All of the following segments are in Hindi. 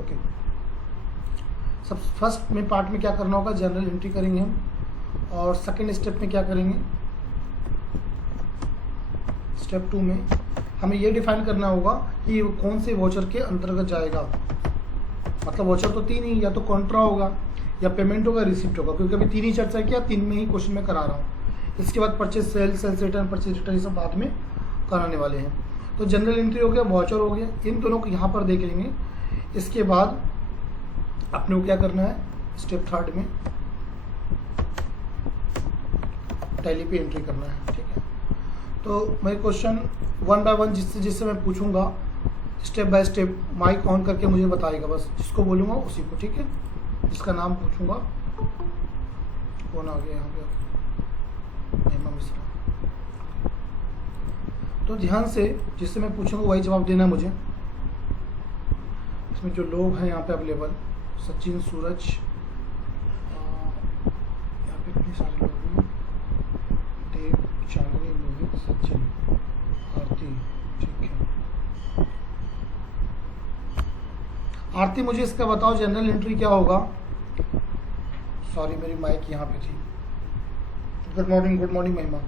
ओके, सब फर्स्ट में पार्ट में क्या करना होगा, जनरल एंट्री करेंगे हम, और सेकेंड स्टेप में क्या करेंगे, स्टेप 2 में हमें ये डिफाइन करना होगा कि वो कौन से वॉचर के अंतर्गत जाएगा। मतलब वॉचर तो 3 ही, या तो कॉन्ट्रा होगा या पेमेंट होगा, रिसिप्ट होगा, क्योंकि अभी 3 ही चर्चा किया, 3 में ही क्वेश्चन में करा रहा हूँ। इसके बाद purchase sale, sales return, purchase return, ये सब बाद में कराने वाले हैं। तो जनरल एंट्री हो गया, वॉचर हो गया, इन दोनों को यहाँ पर देख लेंगे। इसके बाद अपने को क्या करना है, स्टेप 3 में टैली पे एंट्री करना है। ठीक है, तो मैं क्वेश्चन 1 बाय 1 जिससे मैं पूछूंगा, step by step mic on करके मुझे बताएगा, बस जिसको बोलूँगा उसी को। ठीक है, जिसका नाम पूछूंगा, कौन आ गया यहाँ पे, महिमा मिश्रा। तो ध्यान से जिससे मैं पूछूंगा वही जवाब देना मुझे। इसमें जो लोग हैं यहाँ पे अवेलेबल, सचिन, सूरज, यहाँ पे इतने सारे लोग हैं, देव, चांदनी, मोहित, सचिन, आरती। ठीक है, आरती मुझे इसका बताओ जनरल एंट्री क्या होगा। सॉरी मेरी माइक यहाँ पे थी। गुड मॉर्निंग महिमा।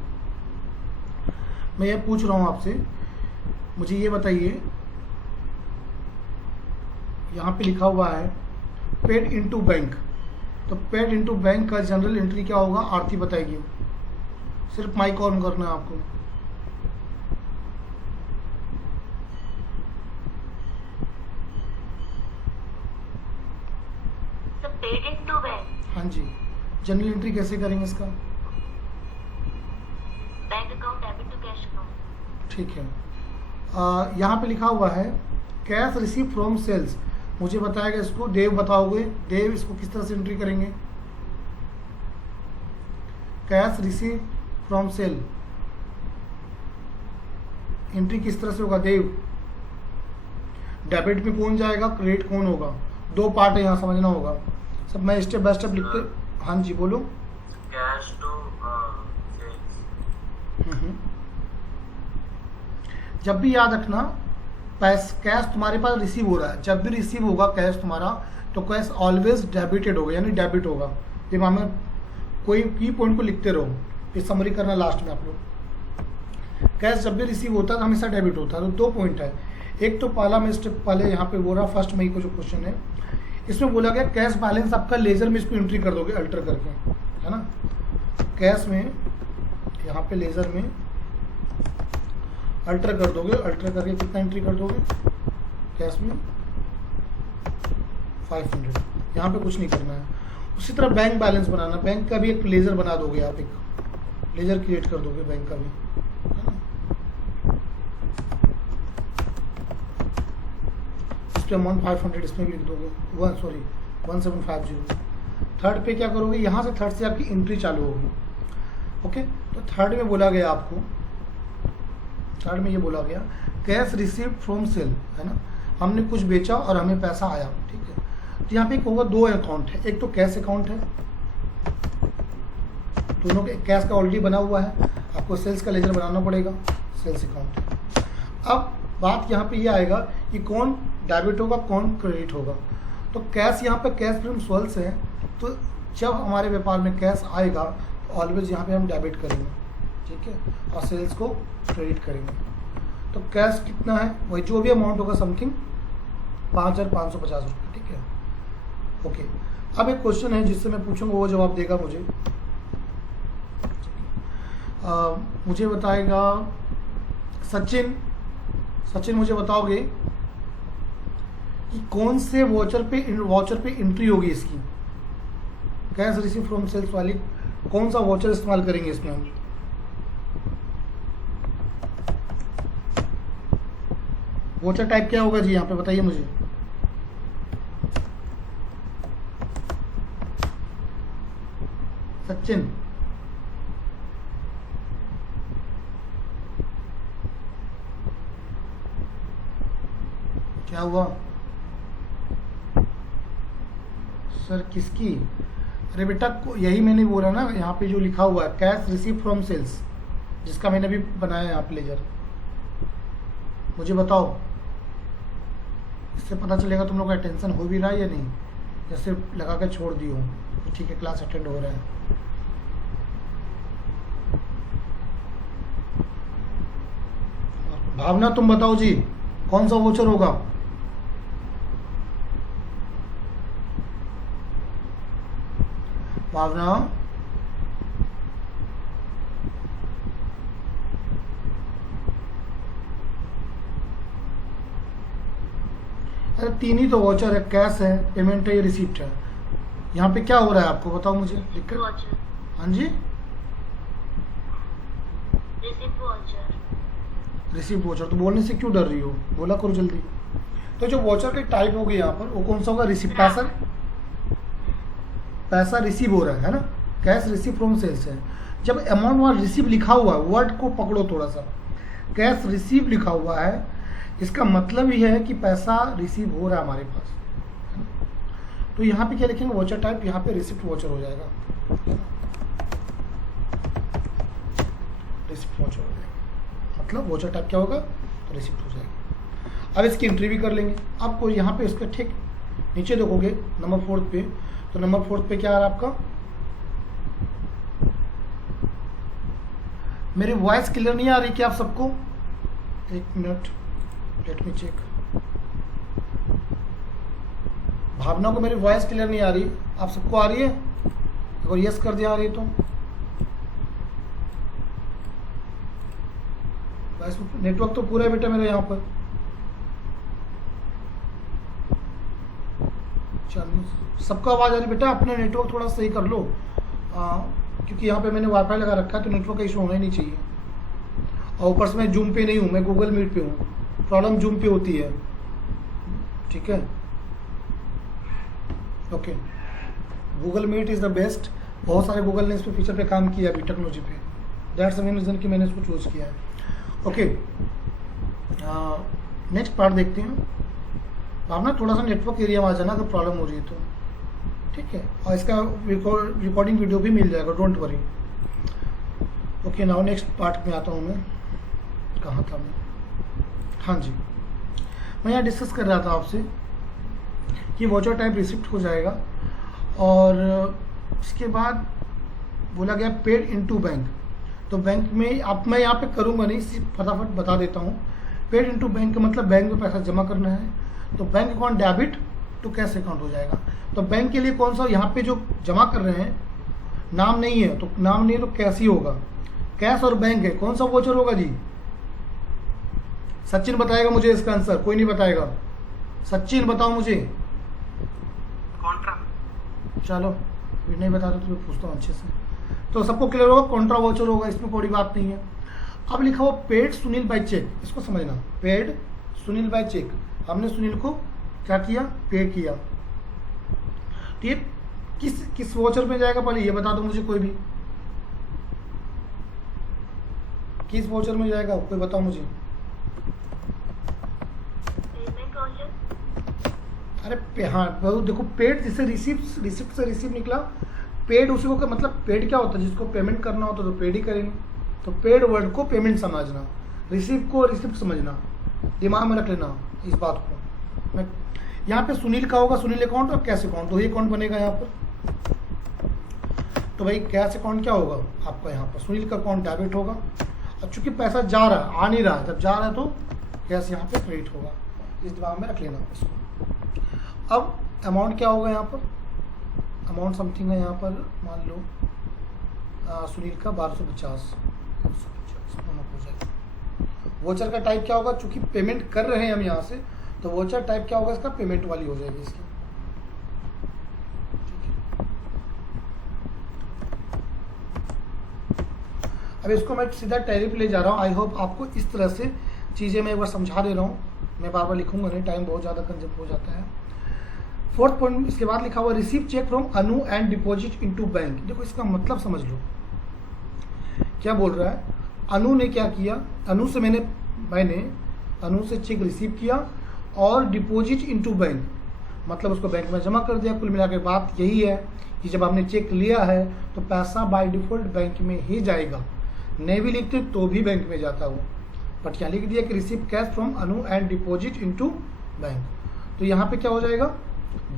मैं ये पूछ रहा हूँ आपसे, मुझे ये बताइए, यहाँ पे लिखा हुआ है पेड इनटू बैंक, तो पेड इनटू बैंक का जनरल एंट्री क्या होगा, आरती बताएगी। सिर्फ माइक ऑन करना है आपको। पेड इनटू बैंक, हाँ जी, जनरल एंट्री कैसे करेंगे इसका, bank account debit to cash account. ठीक है, यहाँ पे लिखा हुआ है कैश रिसीव फ्रॉम सेल्स, मुझे बताएगा इसको, देव बताओगे, देव इसको किस तरह से एंट्री करेंगे, cash receive from sale entry किस तरह से होगा देव। डेबिट में कौन जाएगा, क्रेडिट कौन होगा, 2 पार्ट है यहाँ, समझना होगा सब। मैं स्टेप बाय स्टेप लिखते, हाँ जी बोलो। Cash to sales. जब भी याद रखना, कैश तुम्हारे पास रिसीव हो रहा है, जब भी रिसीव होगा कैश तुम्हारा, तो कैश ऑलवेज डेबिटेड होगा, यानी डेबिट होगा। दिमाग में कोई की पॉइंट को लिखते रहो, फिर समरी करना लास्ट में आप लोग। कैश जब भी रिसीव होता है तो हमेशा डेबिट होता है। तो 2 पॉइंट है, एक तो पहला में स्टेप पहले यहाँ पे बोल रहा, फर्स्ट मई को जो क्वेश्चन है, इसमें बोला गया कैश बैलेंस आपका लेजर में इसको एंट्री कर दोगे, अल्टर करके, है ना। कैश में यहाँ पे लेजर में अल्टर कर दोगे, अल्टर करके कितना एंट्री कर दोगे कैश में, 500। यहाँ पे कुछ नहीं करना है। उसी तरह बैंक बैलेंस बनाना, बैंक का भी एक लेजर बना दोगे आप, एक लेजर क्रिएट कर दोगे बैंक का भी, है ना। इस पे अमाउंट 500 इसमें भी लिख दोगे, 1750। थर्ड पे क्या करोगे, यहाँ से थर्ड से आपकी एंट्री चालू होगी। ओके, तो थर्ड में बोला गया आपको, थर्ड में ये बोला गया कैश रिसीव फ्रॉम सेल, है ना, हमने कुछ बेचा और हमें पैसा आया। ठीक है, तो यहाँ पे एक होगा 2 अकाउंट है, एक तो कैश अकाउंट है, दोनों के कैश का ऑलरेडी बना हुआ है, आपको सेल्स का लेजर बनाना पड़ेगा, सेल्स अकाउंट है। अब बात यहाँ पे ये आएगा कि कौन डेबिट होगा कौन क्रेडिट होगा। तो कैश यहाँ पे कैश फ्रॉम सेल्स है, तो जब हमारे व्यापार में कैश आएगा तो ऑलवेज यहाँ पे हम डेबिट करेंगे, ठीक है, और सेल्स को क्रेडिट करेंगे। तो कैश कितना है, वही जो भी अमाउंट होगा, समथिंग 5550 रुपये। ठीक है, ओके। अब एक क्वेश्चन है जिससे मैं पूछूंगा, वो जवाब देगा मुझे। मुझे बताएगा सचिन मुझे बताओगे कि कौन से वॉचर पे एंट्री होगी इसकी, कैश रिसीव फ्रॉम सेल्स वाली, कौन सा वॉचर इस्तेमाल करेंगे इसमें हम। वॉचर टाइप क्या होगा जी, यहाँ पे बताइए मुझे। सचिन, क्या हुआ सर, किसकी? अरे बेटा यही मैंने बोला ना, यहाँ पे जो लिखा हुआ है कैश रिसीव फ्रॉम सेल्स, जिसका मैंने अभी बनाया यहाँ पे लेजर, मुझे बताओ इससे पता चलेगा तुम लोग का अटेंशन हो भी रहा है या नहीं, या सिर्फ लगा के छोड़ दियो तो ठीक है क्लास अटेंड हो रहा है। भावना तुम बताओ जी, कौन सा वोचर होगा? भावना, अरे तीन ही तो वॉचर है, कैश है, पेमेंट है, ये रिसिप्ट है। यहाँ पे क्या हो रहा है आपको बताओ मुझे दिक्कत। वॉचर, हाँ जी, रिसिप्ट वॉचर। Receipt watcher. तो बोलने से क्यों डर रही हो, बोला करो जल्दी। तो जो वॉचर के टाइप होगी यहाँ पर वो कौन सा होगा? रिसिप्ट। पैसा रिसीव हो रहा है ना, कैश रिसीव फ्रॉम सेल्स है। जब अमाउंट वहाँ रिसीव लिखा हुआ है, वर्ड को पकड़ो थोड़ा सा, कैश रिसीव लिखा हुआ है, इसका मतलब ये है कि पैसा रिसीव हो रहा है हमारे पास। तो यहाँ पे क्या लिखेंगे? वॉचर टाइप, यहाँ पे रिसिप्ट वॉचर हो जाएगा, रिसिप्ट वॉचर हो जाएगा। मतलब वॉचर टाइप क्या होगा? तो रिसिप्ट हो जाएगा। अब इसकी एंट्री भी कर लेंगे। आपको यहाँ पे इसका ठीक नीचे देखोगे नंबर 4 पे, तो नंबर 4 पे क्या आ रहा है आपका? मेरी वॉइस क्लियर नहीं आ रही क्या आप सबको? एक मिनट, लेट मी चेक। भावना को मेरी वॉइस क्लियर नहीं आ रही, आप सबको आ रही है? अगर यस कर दिया आ रही है तो वॉइस नेटवर्क तो पूरा है बेटा मेरे यहाँ पर। चलो सबको आवाज आ रही बेटा, अपने नेटवर्क थोड़ा सही कर लो, क्योंकि यहाँ पे मैंने वाईफाई लगा रखा है तो नेटवर्क का इशू होना ही नहीं चाहिए। और ऊपर से मैं जूम पे नहीं हूँ, मैं गूगल मीट पे हूँ, प्रॉब्लम जूम पे होती है। ठीक है, okay. Google meat is the best. बहुत सारे गूगल ने इस पे फीचर पे काम किया अभी टेक्नोलॉजी पे, दैट्स द मेन रीज़न कि मैंने इसको चूज़ किया है। ओके, नेक्स्ट पार्ट देखते हैं। भावना थोड़ा सा नेटवर्क एरिया में आ जाना अगर प्रॉब्लम हो रही है तो, ठीक है। और इसका रिकॉर्डिंग वीडियो भी मिल जाएगा, don't worry. Okay, now next part में आता हूँ मैं। कहाँ था मैं? हाँ जी, मैं यहाँ डिस्कस कर रहा था आपसे कि वॉचर टाइप रिसिप्ट हो जाएगा, और इसके बाद बोला गया पेड इनटू बैंक। तो बैंक में अब मैं यहाँ पे करूँगा नहीं, सिर्फ फटाफट बता देता हूँ। पेड इनटू बैंक का मतलब बैंक में पैसा जमा करना है, तो bank account debit to cash account हो जाएगा। तो बैंक के लिए कौन सा, यहाँ पे जो जमा कर रहे हैं नाम नहीं है, तो नाम नहीं है तो कैश ही होगा। कैश और बैंक है, कौन सा वॉचर होगा जी? सचिन बताएगा मुझे इसका आंसर, कोई नहीं बताएगा। सचिन बताओ मुझे। कॉन्ट्रा। चलो फिर नहीं बता तो मैं पूछता हूँ अच्छे से। तो सबको क्लियर होगा, कॉन्ट्रा वॉचर होगा, इसमें कोई बात नहीं है। अब लिखा हुआ पेड सुनील बाय चेक, इसको समझना। पेड सुनील बाय चेक, हमने सुनील को क्या किया? पे किया। तो ये किस वॉचर में जाएगा पहले ये बता दो मुझे, कोई भी किस वॉचर में जाएगा कोई बताओ मुझे। Payment watcher. अरे हाँ देखो, पेड जिसे रिसिप्ट से रिसीव निकला, पेड उसी को मतलब पेड क्या होता है? जिसको पेमेंट करना होता है तो पेड ही करेंगे। तो पेड वर्ड को पेमेंट समझना, रिसीव को रिसिप्ट समझना, दिमाग में रख लेना इस बात को। मैं यहाँ पे सुनील का होगा, सुनील अकाउंट और कैश अकाउंट, दो ही अकाउंट बनेगा यहाँ पर। तो भाई कैश अकाउंट क्या होगा आपका? यहाँ पर सुनील का अकाउंट डेबिट होगा। अब चूंकि पैसा जा रहा है, आ नहीं रहा है, जब जा रहा है तो कैश यहाँ पे क्रेडिट होगा। इस दिमाग में रख लेना इसको। अब अमाउंट क्या होगा यहाँ पर? अमाउंट समथिंग है यहाँ पर, मान लो सुनील का 1250 हो जाएगा। वोचर का टाइप क्या होगा? चूंकि पेमेंट कर रहे हैं हम यहाँ से, तो वोचर टाइप क्या होगा इसका? पेमेंट वाली हो जाएगी इसकी। अब इसको मैं सीधा टैली पे ले जा रहा हूँ। आई होप आपको इस तरह से चीज़ें मैं एक बार समझा दे रहा हूँ, मैं बार बार लिखूंगा नहीं, टाइम बहुत ज़्यादा कंज्यूम हो जाता है। 4th पॉइंट इसके बाद लिखा हुआ receive cheque from Anu and deposit into bank. देखो इसका मतलब समझ लो, क्या बोल रहा है? अनु ने क्या किया? अनु से मैंने अनु से चेक रिसीव किया और डिपॉजिट इनटू बैंक, मतलब उसको बैंक में जमा कर दिया। कुल मिला के बात यही है कि जब आपने चेक लिया है तो पैसा बाय डिफॉल्ट बैंक में ही जाएगा, नहीं भी लिखते तो भी बैंक में जाता वो। बट यहाँ लिख दिया कि receive cash from Anu and deposit into bank. तो यहाँ पे क्या हो जाएगा,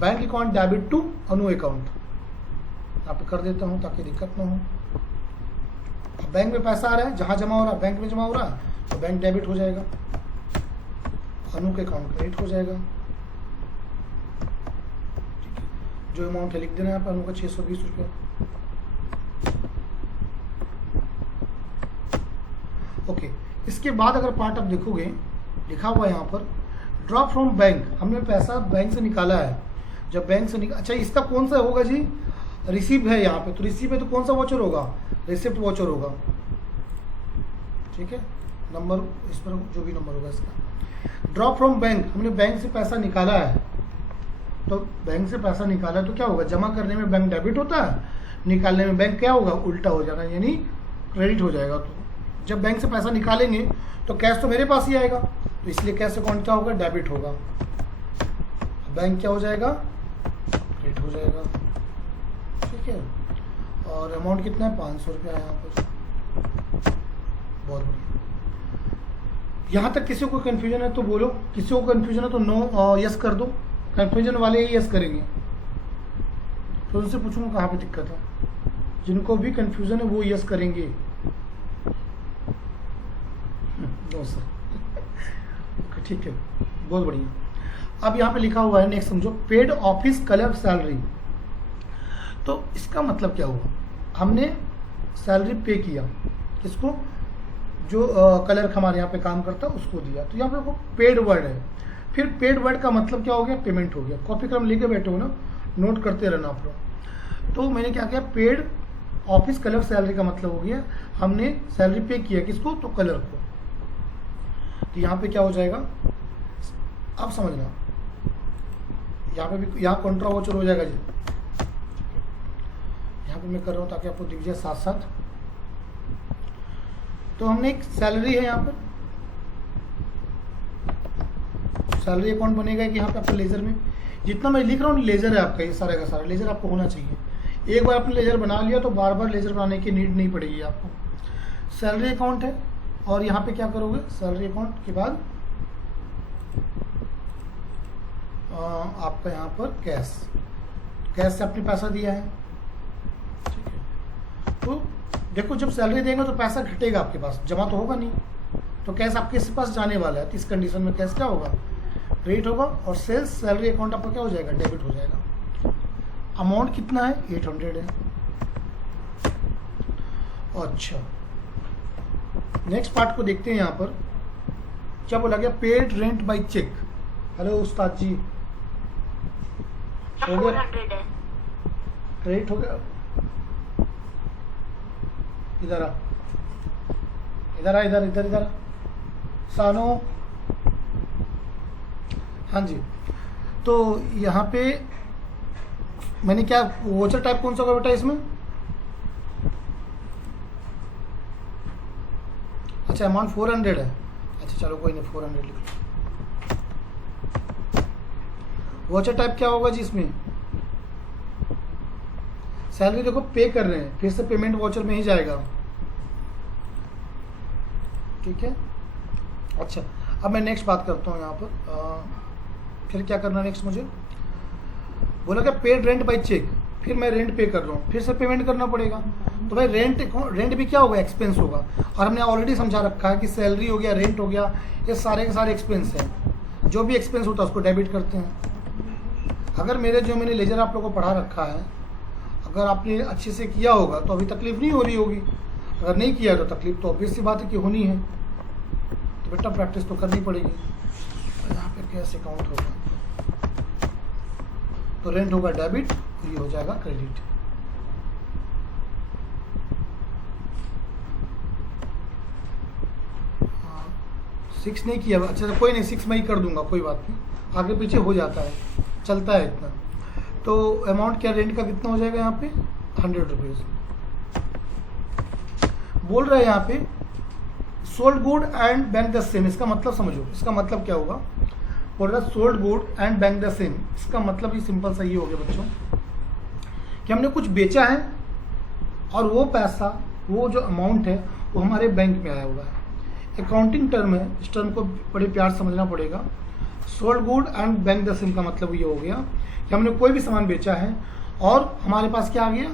bank account debit to Anu account. यहाँ पे कर देता हूँ ताकि दिक्कत ना हो। अब बैंक में पैसा आ रहा है, जहाँ जमा हो रहा है बैंक में जमा हो रहा है, तो बैंक डेबिट हो जाएगा, अनु के अकाउंट क्रेडिट हो जाएगा। जो अमाउंट है लिख देना है यहाँ पर, अनु का 620 रुपया। ओके, इसके बाद अगर पार्ट आप देखोगे लिखा हुआ है यहाँ पर ड्रॉप फ्रॉम बैंक, हमने पैसा बैंक से निकाला है। जब बैंक से अच्छा इसका कौन सा होगा जी, रिसीव है यहाँ पे, तो रिसीव है तो कौन सा वॉचर होगा, रिसिप्ट वॉचर होगा। ठीक है, नंबर इस पर जो भी नंबर होगा इसका। ड्रॉप फ्रॉम बैंक, हमने बैंक से पैसा निकाला है, तो बैंक से पैसा निकाला तो क्या होगा, जमा करने में बैंक डेबिट होता है, निकालने में बैंक क्या होगा, उल्टा हो जाना, यानी क्रेडिट हो जाएगा। तो जब बैंक से पैसा निकालेंगे तो कैश तो मेरे पास ही आएगा, तो इसलिए कैश अकाउंट क्या होगा, डेबिट होगा। बैंक क्या हो जाएगा, क्रेडिट हो जाएगा। ठीक है, और अमाउंट कितना है, 500 रुपया यहाँ पर। बहुत बढ़िया। यहाँ तक किसी को कन्फ्यूजन है तो बोलो, किसी को कन्फ्यूजन है तो नो यस कर दो, कन्फ्यूजन वाले ही यस करेंगे। तो उनसे पूछूंगा कहाँ पे दिक्कत है, जिनको भी कन्फ्यूजन है वो यस करेंगे। No sir. ठीक है, बहुत बढ़िया। अब यहाँ पे लिखा हुआ है नेक्स्ट समझो, पेड ऑफिस कलर सैलरी। तो इसका मतलब क्या हुआ, हमने सैलरी पे किया, किसको, जो कलर हमारे यहाँ पे काम करता है उसको दिया। तो यहाँ पे पेड वर्ड है, फिर पेड वर्ड का मतलब क्या हो गया, पेमेंट हो गया। कॉपी क्रम लेके बैठे हो ना, नोट करते रहना आप लोग। तो मैंने क्या किया, पेड ऑफिस कलर सैलरी का मतलब हो गया हमने सैलरी पे किया, किसको, तो कलर को। तो यहाँ पे क्या हो जाएगा, अब समझना, यहाँ पे भी यहाँ कॉन्ट्रा वोचर हो जाएगा जी। यहाँ पे मैं कर रहा हूँ ताकि आपको दिख जाए साथ साथ। तो हमने एक सैलरी है यहाँ पर, सैलरी अकाउंट बनेगा कि यहाँ पे आपका लेजर में जितना मैं लिख रहा हूँ लेजर है आपका, ये सारा का सारा लेजर आपको होना चाहिए। एक बार आपने लेजर बना लिया तो बार बार लेजर बनाने की नीड नहीं पड़ेगी आपको। सैलरी अकाउंट है, और यहाँ पे क्या करोगे, सैलरी अकाउंट के बाद आपका यहाँ पर कैश, कैश से आपने पैसा दिया है। ठीक है, तो देखो जब सैलरी देंगे तो पैसा घटेगा आपके पास, जमा तो होगा नहीं, तो कैश आपके पास जाने वाला है। तो इस कंडीशन में कैश क्या होगा, क्रेडिट होगा, और सेल्स सैलरी अकाउंट आपका क्या हो जाएगा, डेबिट हो जाएगा। अमाउंट कितना है, 800 है। अच्छा, नेक्स्ट पार्ट को देखते हैं। यहाँ पर क्या बोला गया, paid rent by cheque. Hello उस्ताद जी, हो गया, 400 है। क्रेडिट हो गया। इधर आ, इधर आ, इधर इधर इधर सानो। हाँ जी, तो यहाँ पे मैंने क्या, वोचर टाइप कौन सा होगा बेटा इसमें, अच्छा अमाउंट 400 है। अच्छा चलो कोई नहीं, 400 लिख लो। वोचर टाइप क्या होगा जी इसमें, सैलरी देखो पे कर रहे हैं, फिर से पेमेंट वोचर में ही जाएगा। ठीक है, अच्छा अब मैं नेक्स्ट बात करता हूँ यहाँ पर। फिर क्या करना नेक्स्ट, मुझे बोला क्या पेड रेंट बाय चेक, फिर मैं रेंट पे कर रहा हूँ, फिर से पेमेंट करना पड़ेगा। तो भाई रेंट भी क्या होगा, एक्सपेंस होगा। और हमने ऑलरेडी समझा रखा है कि सैलरी हो गया, रेंट हो गया, ये सारे के सारे एक्सपेंस हैं। जो भी एक्सपेंस होता है उसको डेबिट करते हैं। अगर मैंने लेजर आप लोगों को पढ़ा रखा है, अगर आपने अच्छे से किया होगा तो अभी तकलीफ नहीं हो रही होगी, अगर नहीं किया तो तकलीफ तो ऑब्वियस सी बात है कि होनी है। तो बेटा प्रैक्टिस तो करनी पड़ेगी। यहाँ पे कैसे अकाउंट होगा, तो रेंट होगा डेबिट, ये हो जाएगा क्रेडिट। हाँ, 6 नहीं किया, अच्छा कोई नहीं, 6 मैं ही कर दूंगा, कोई बात नहीं, आगे पीछे हो जाता है, चलता है इतना। तो अमाउंट क्या रेंट का कितना हो जाएगा यहाँ पे, 100 रुपीज़। बोल रहे हैं यहाँ पे sold good and bank the same, इसका मतलब समझो, इसका मतलब क्या होगा, बोल रहा है sold good and bank the same. इसका मतलब ही सिंपल सा ये हो गया बच्चों कि हमने कुछ बेचा है और वो पैसा, वो जो अमाउंट है वो हमारे बैंक में आया हुआ है। अकाउंटिंग टर्म है, इस टर्म को बड़े प्यार समझना पड़ेगा। Sold good and bank the same का मतलब ये हो गया कि हमने कोई भी सामान बेचा है और हमारे पास क्या आ गया,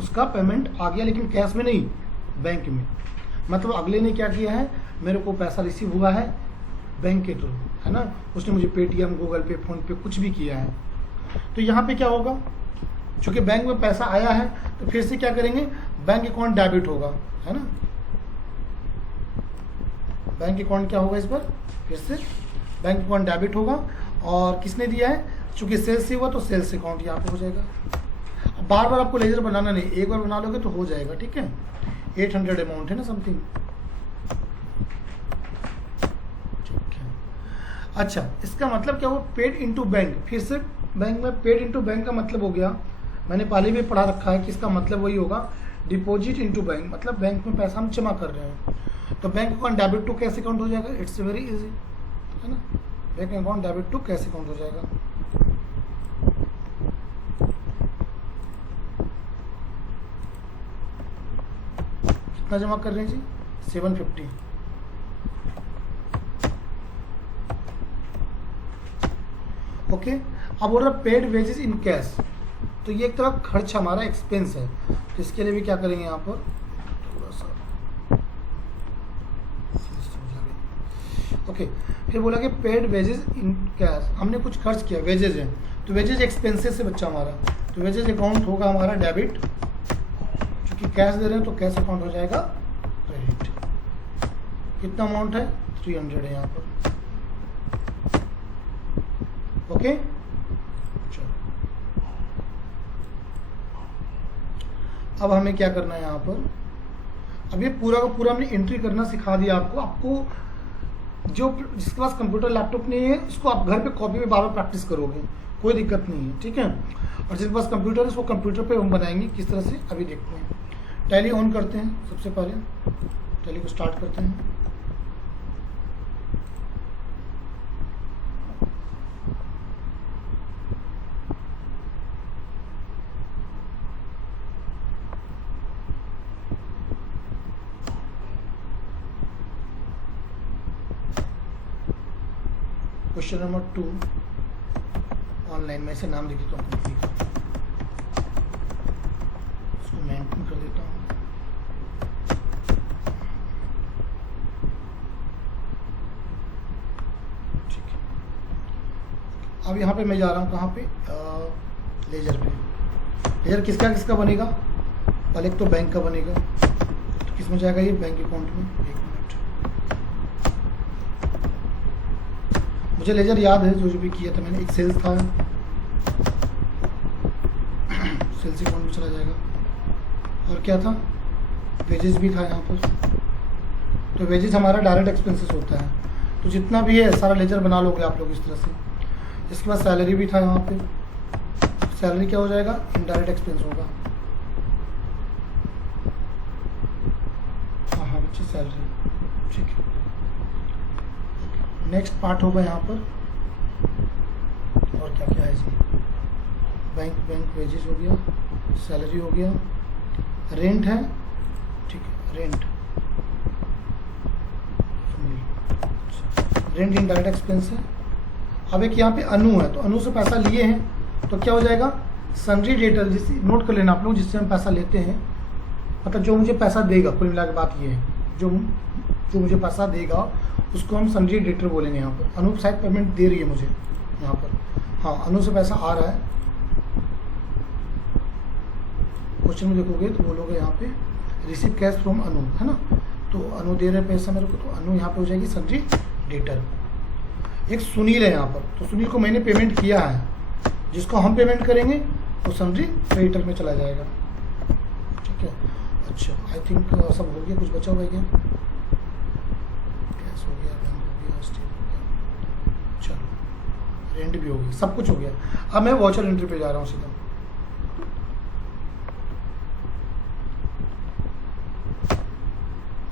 उसका पेमेंट आ गया, लेकिन कैश में नहीं, बैंक में। मतलब अगले ने क्या किया है, मेरे को पैसा रिसीव हुआ है बैंक के थ्रू, है ना, उसने मुझे पेटीएम, गूगल पे, फोन पे कुछ भी किया है। तो यहाँ पे क्या होगा, चूंकि बैंक में पैसा आया है तो फिर से क्या करेंगे, बैंक अकाउंट डेबिट होगा, है ना, बैंक अकाउंट क्या होगा इस पर, फिर से बैंक अकाउंट डेबिट होगा। और किसने दिया है, चूंकि सेल्स से हुआ तो सेल्स अकाउंट यहाँ पे हो जाएगा। अब बार बार आपको लेजर बनाना नहीं, एक बार बना लोगे तो हो जाएगा, ठीक है। 800 अमाउंट है ना समथिंग, ठीक है। अच्छा, इसका मतलब क्या हुआ, पेड इनटू बैंक। फिर से बैंक में पेड इनटू बैंक का मतलब हो गया, मैंने पहले भी पढ़ा रखा है कि इसका मतलब वही होगा, डिपॉजिट इनटू बैंक, मतलब बैंक में पैसा हम जमा कर रहे हैं। तो bank account debit to cash account हो जाएगा, इट्स वेरी इजी, है ना, bank account debit to cash account हो जाएगा। कितना जमा कर रहे हैं जी, 750। ओके, अब बोल रहा पेड वेजेस इन कैश, तो ये एक तरह खर्च हमारा एक्सपेंस है, तो इसके लिए भी क्या करेंगे यहाँ पर थोड़ा सा, ओके। फिर बोला कि पेड वेजेस इन कैश, हमने कुछ खर्च किया, वेजेज है, तो वेजेज एक्सपेंसेस से बच्चा हमारा, तो वेजेज अकाउंट होगा हमारा डेबिट, क्योंकि कैश दे रहे हैं तो कैश अकाउंट हो जाएगा क्रेडिट। कितना अमाउंट है, 300 है यहाँ पर, ओके। चलो, अब हमें क्या करना है यहाँ पर, अब ये पूरा का पूरा हमने एंट्री करना सिखा दिया आपको जो जिसके पास कंप्यूटर लैपटॉप नहीं है इसको आप घर पे कॉपी में बार बार प्रैक्टिस करोगे, कोई दिक्कत नहीं है, ठीक है। और जिसके पास कंप्यूटर है उसको कंप्यूटर पे हम बनाएंगे किस तरह से, अभी देखते हैं। टैली ऑन करते हैं, सबसे पहले टैली को स्टार्ट करते हैं। क्वेश्चन नंबर 2 ऑनलाइन, में से नाम लिख देता हूँ, इसको मेंशन कर देता हूँ। ठीक है, अब यहाँ पे मैं जा रहा हूँ कहाँ पे, लेजर पे। लेजर किसका किसका बनेगा, पहले एक तो बैंक का बनेगा, तो किस में जाएगा ये, बैंक अकाउंट में। एक मिनट, मुझे लेजर याद है जो भी किया था मैंने, एक सेल्स था, सेल्स अकाउंट में चला जाएगा, और क्या था, वेजेस भी था यहाँ पर। तो वेजेस हमारा डायरेक्ट एक्सपेंसेस होता है, तो जितना भी है सारा लेजर बना लोगे आप लोग इस तरह से। इसके बाद सैलरी भी था यहाँ पे, सैलरी क्या हो जाएगा, इनडायरेक्ट एक्सपेंस होगा। हाँ बच्चे, सैलरी, ठीक है। नेक्स्ट पार्ट होगा यहाँ पर, और क्या क्या है जी, बैंक वेजेस हो गया, सैलरी हो गया, रेंट है, ठीक है, रेंट इनडायरेक्ट एक्सपेंस है। अब एक यहाँ पे अनु है, तो अनु से पैसा लिए हैं तो क्या हो जाएगा, सन्ड्री डेटर, जिस नोट कर लेना आप लोग, जिससे हम पैसा लेते हैं, मतलब जो मुझे पैसा देगा, कुल मिला के बात ये है, जो मुझे पैसा देगा उसको हम सन्ड्री डेटर बोलेंगे। यहाँ पर अनु शायद पेमेंट दे रही है मुझे यहाँ पर, हाँ अनु से पैसा आ रहा है। क्वेश्चन में देखोगे तो बोलोगे यहाँ पे रिसीव कैश फ्रॉम अनु, है ना, तो अनु दे रहे पैसा मेरे को, तो अनु यहाँ पे हो जाएगी सन्ड्री डेटर। एक सुनील है यहाँ पर, तो सुनील को मैंने पेमेंट किया है, जिसको हम पेमेंट करेंगे वो सन्ड्री क्रेडिटर में चला जाएगा, ठीक है। अच्छा, आई थिंक सब हो गया, कुछ बचा हुआ है क्या, कैश हो गया, बैंक हो गया, स्टील हो गया, चलो रेंट भी हो गया, सब कुछ हो गया। अब मैं वॉचर एंट्री पे जा रहा हूँ सीधा।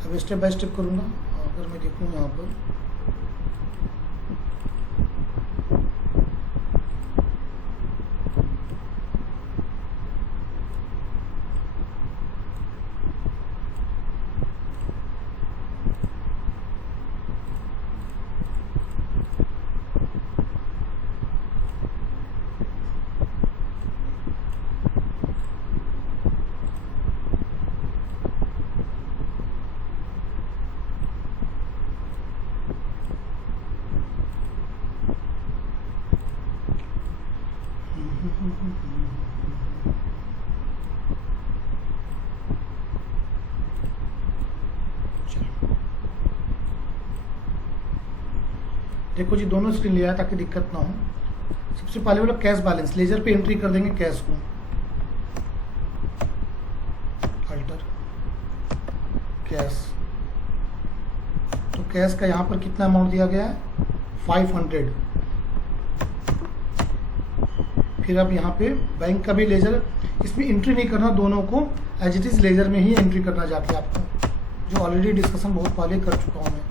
अब स्टेप बाय स्टेप करूँगा। अगर मैं देखूँ यहाँ पर, चलो देखो जी, दोनों स्क्रीन लिया है ताकि दिक्कत ना हो। सबसे पहले वो लोग कैश बैलेंस लेजर पे एंट्री कर देंगे कैश को, अल्टर कैश। तो कैश का यहाँ पर कितना अमाउंट दिया गया है 500। फिर अब यहाँ पे बैंक का भी लेजर, इसमें एंट्री नहीं करना, दोनों को एज इट इज लेजर में ही एंट्री करना जाके आपको, जो ऑलरेडी डिस्कशन बहुत पहले कर चुका हूँ मैं।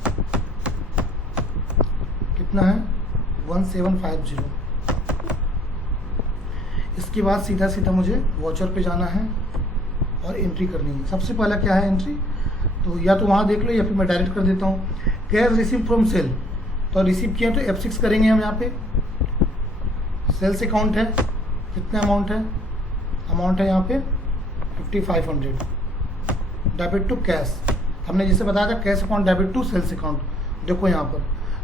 कितना है 1750। इसके बाद सीधा सीधा मुझे वॉचर पे जाना है और एंट्री करनी है। सबसे पहला क्या है एंट्री, तो या तो वहाँ देख लो या फिर मैं डायरेक्ट कर देता हूँ। कैश रिसीव फ्रॉम सेल, तो रिसीव किया तो F6 करेंगे हम। यहाँ पे सेल्स अकाउंट है, कितना अमाउंट है यहाँ पे 5500। डेबिट टू कैश, हमने जैसे बताया था cash account debit to sales account. देखो यहाँ पर,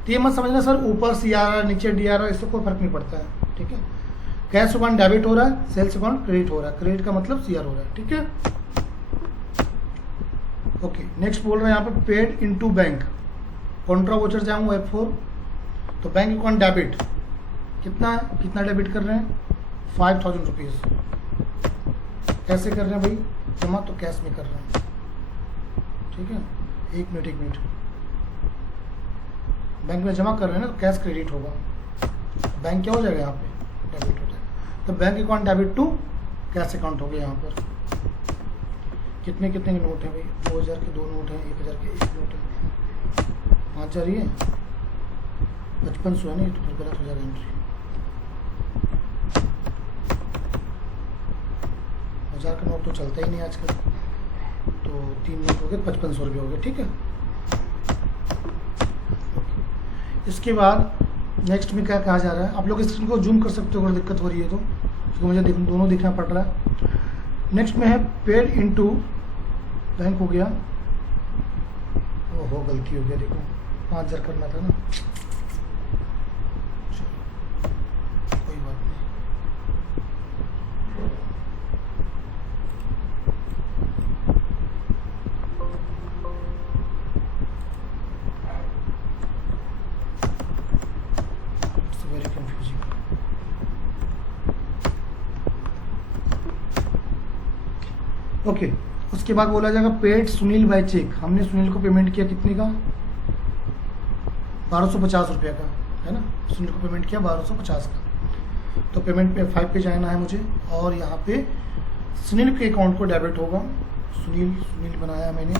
तो ये मत समझना सर ऊपर CRR नीचे DRR, इससे कोई फर्क नहीं पड़ता है, ठीक है। कैश अकाउंट डेबिट हो रहा है, सेल्स अकाउंट क्रेडिट हो रहा है, क्रेडिट का मतलब CR हो रहा है, ठीक है। ओके, नेक्स्ट बोल रहे हैं यहाँ पे paid into bank, Contra voucher जाऊँगा F4। तो बैंक अकाउंट डेबिट कितना डेबिट कर रहे हैं 5000 रुपीज़। कैसे कर रहे हैं भाई जमा, तो कैश में कर रहे हैं, ठीक है। एक मिनट, बैंक में जमा कर रहे हैं ना, तो कैश क्रेडिट होगा, बैंक क्या हो जाएगा यहाँ पे डेबिट हो जाएगा। तो bank account debit to cash account हो गया। यहाँ पर कितने के नोट हैं भाई, 2000 के 2 नोट हैं, 1000 के 1 नोट है, 5000 ही है, 5500 है, नहीं तो फिर गलत हो जाएगा एंट्री। 1000 का नोट तो चलता ही नहीं आजकल, तो 3 नोट हो गए, 5500 रुपये हो गए, ठीक है। इसके बाद नेक्स्ट में क्या कहा जा रहा है, आप लोग स्क्रीन को जूम कर सकते हो अगर दिक्कत हो रही है तो, क्योंकि मुझे दोनों दिखना पड़ रहा है। नेक्स्ट में है पेड इनटू बैंक हो गया, ओहो गलती हो गया, देखो 5000 करना था ना, कोई बात नहीं। It's very confusing. ओके, उसके बाद बोला जाएगा पेड सुनील बाय चेक। हमने सुनील को पेमेंट किया कितने का 1250 रुपये का, है ना। सुनील को पेमेंट किया 1250 का, तो पेमेंट पे 5 पे जाना है मुझे, और यहाँ पे सुनील के अकाउंट को डेबिट होगा। सुनील बनाया मैंने,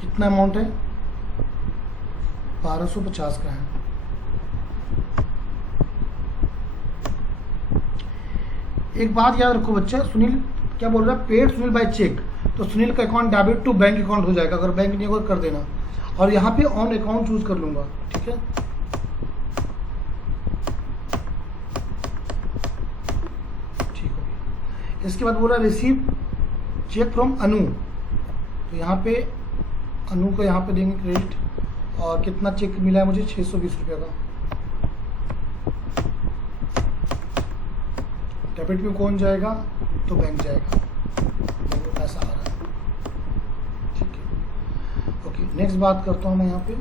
कितना अमाउंट है 1250 का है। एक बात याद रखो बच्चा, सुनील क्या बोल रहा है पेड सुनील बाय चेक, तो सुनील का account debit to bank account हो जाएगा, अगर बैंक नहीं होगा कर देना, और यहाँ पे ऑन अकाउंट चूज कर लूंगा, ठीक है। ठीक हो गया। इसके बाद बोला रिसीव चेक फ्रॉम अनु, तो यहाँ पे अनु को यहाँ पे देंगे क्रेडिट, और कितना चेक मिला है मुझे 620 रुपये का। डेबिट में कौन जाएगा, तो बैंक जाएगा, बैंक में पैसा आ रहा है, ठीक है। ओके, नेक्स्ट बात करता हूँ मैं यहाँ पे,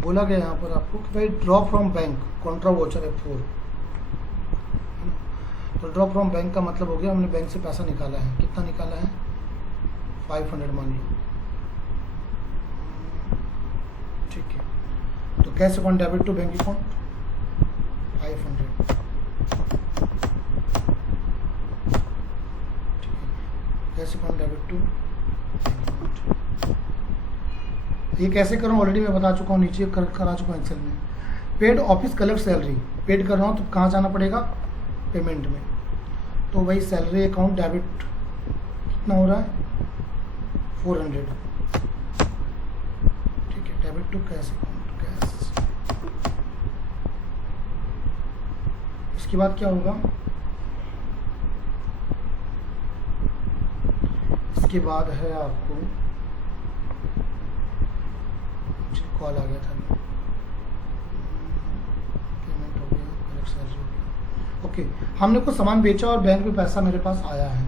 बोला गया यहाँ पर आपको कि भाई draw from bank Contra voucher F4, तो ड्रॉ फ्रॉम बैंक का मतलब हो गया हमने बैंक से पैसा निकाला है, कितना निकाला है 500 मान लो, ठीक है। तो cash account debit to bank account 500, ठीक है। Cash account debit to bank account, ये कैसे करूँ ऑलरेडी मैं बता चुका हूँ, नीचे करा चुका हूँ एक्सेल में। Paid office collect salary, paid कर रहा हूँ तो कहाँ जाना पड़ेगा पेमेंट में, तो वही सैलरी अकाउंट डेबिट कितना हो रहा है 400, ठीक है। Debit to cash account cash. इसके बाद क्या होगा, इसके बाद है आपको कॉल आ गया था, पेमेंट हो गया, करेक्ट सैलरी हो गया। ओके, हमने कुछ सामान बेचा और बैंक में पैसा मेरे पास आया है,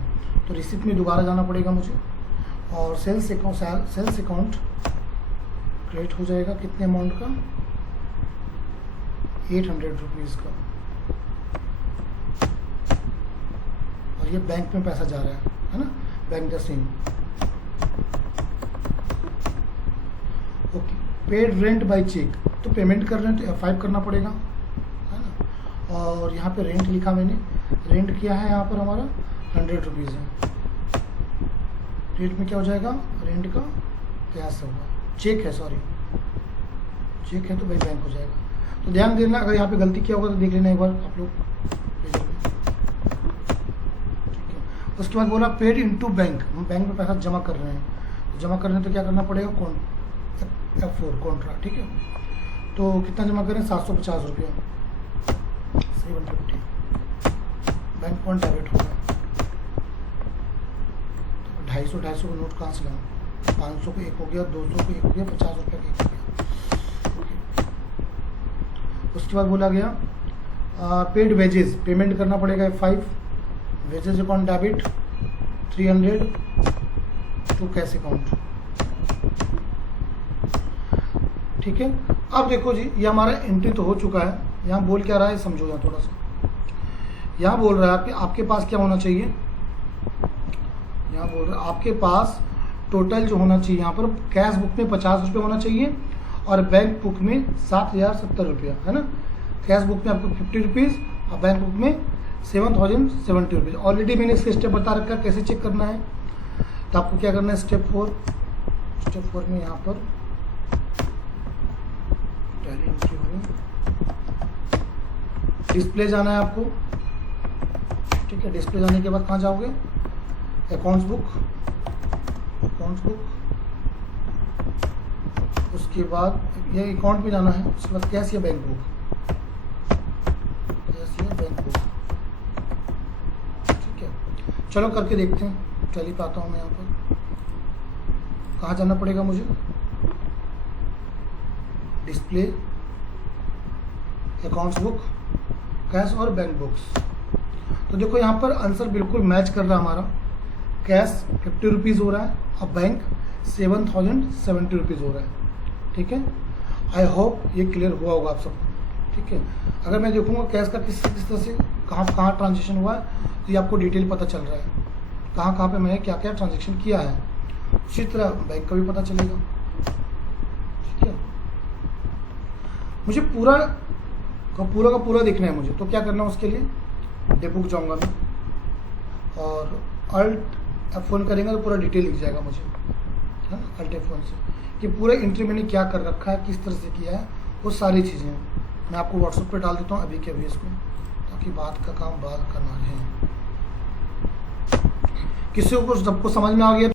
तो रिसिप्ट में दोबारा जाना पड़ेगा मुझे, और सेल्स अकाउंट क्रेडिट हो जाएगा कितने अमाउंट का, 800 रुपीज़ का, और ये बैंक में पैसा जा रहा है ना, bank the same. Okay, paid rent by cheque, तो पेमेंट कर रेंट F5 करना पड़ेगा, है ना। और यहाँ पे रेंट लिखा मैंने, रेंट किया है यहाँ पर हमारा 100 रुपीज़ है। रेट में क्या हो जाएगा, रेंट का कैश होगा, चेक है, सॉरी चेक है तो भाई बैंक हो जाएगा। तो ध्यान देना, अगर यहाँ पे गलती किया होगा तो देख लेना एक बार आप लोग। ठीक है, उसके बाद बोला पेड इनटू बैंक, हम बैंक में पैसा जमा कर रहे हैं, तो जमा करने तो क्या करना पड़ेगा, F4 कॉन्ट्रा। ठीक है, तो कितना जमा करें, 750 रुपया, 750, बैंक अकाउंट डेबिट होगा। 250 को नोट कहाँ से लाऊं, 500 को एक हो गया, 200 को एक हो गया, 50 रुपये का एक हो गया। ओके, उसके बाद बोला गया पेड वेजेस, पेमेंट करना पड़ेगा F5, wages account debit 300 to cash account. ठीक है, अब देखो जी, ये हमारा एंट्री तो हो चुका है। यहाँ बोल क्या रहा है समझो यहाँ थोड़ा सा। यहाँ बोल रहा है कि आपके पास क्या होना चाहिए, यहाँ बोल रहा है आपके पास टोटल जो होना चाहिए, यहाँ पर कैश बुक में 50 रुपये होना चाहिए और बैंक बुक में 7070 रुपया, है ना। कैश बुक में आपको 50 रुपीज़ और बैंक बुक में 7070 रुपीज़। ऑलरेडी मैंने इसके स्टेप बता रखा है कैसे चेक करना है। तो आपको क्या करना है, स्टेप 4 में यहाँ पर डिस्प्ले जाना है आपको। ठीक है, डिस्प्ले जाने के बाद कहाँ जाओगे, अकाउंट्स बुक, उसके बाद ये अकाउंट में जाना है, उसके बाद कैश या बैंक बुक, ठीक है। चलो करके देखते हैं, चल ही पाता हूँ मैं। यहाँ पर कहाँ जाना पड़ेगा मुझे, डिस्प्ले, अकाउंट्स बुक, कैश और बैंक बुक्स। तो देखो यहाँ पर आंसर बिल्कुल मैच कर रहा है हमारा। कैश 50 रुपीज़ हो रहा है और बैंक 7070 रुपीज़ हो रहा है। ठीक है, आई होप ये क्लियर हुआ होगा आप सबको। ठीक है, अगर मैं देखूंगा कैश का किस तरह से कहाँ ट्रांजेक्शन हुआ है, तो ये आपको डिटेल पता चल रहा है, कहाँ पे मैंने क्या क्या ट्रांजेक्शन किया है। उसी तरह बैंक का भी पता चलेगा। ठीक है, मुझे पूरा का पूरा देखना है मुझे, तो क्या करना है उसके लिए, डेबुक जाऊँगा मैं और Alt F1 करेंगे तो पूरा डिटेल लिख जाएगा मुझे, है ना। Alt F1 से कि पूरा एंट्री मैंने क्या कर रखा है, किस तरह से किया है, वो सारी चीज़ें मैं आपको व्हाट्सएप पे डाल देता हूँ अभी के अभी इसको, ताकि बात का काम बात करना है। किसी को सबको समझ में आ गया।